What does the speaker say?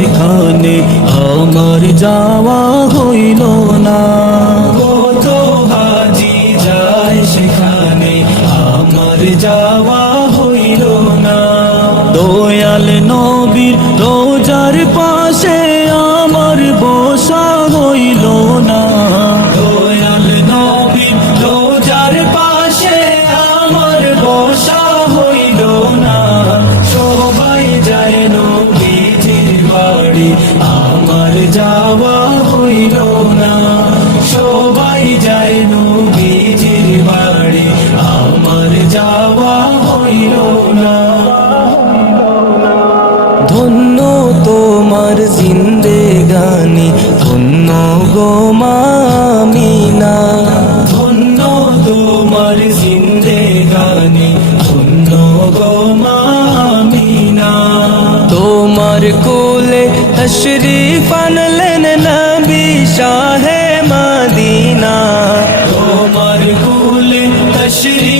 সেখানে আমার যাওয়া হইল না। কত হাজি যায় সেখানে আমার যাওয়া হইল না। দয়াল নবীর রোজার পাশে যাওয়া হইল না। সবাই যায় নবীজির বাড়ি। আমার যাওয়া হইল না। ধন্য তোমার জিন্দেগানি, ধন্য গো মামিনা। ধন্য তোমার জিন্দেগানি, ধন্য গো মামিনা তশরিফ আনলেন নবী শাহে মদিনা তোমার কুলে তশরিফ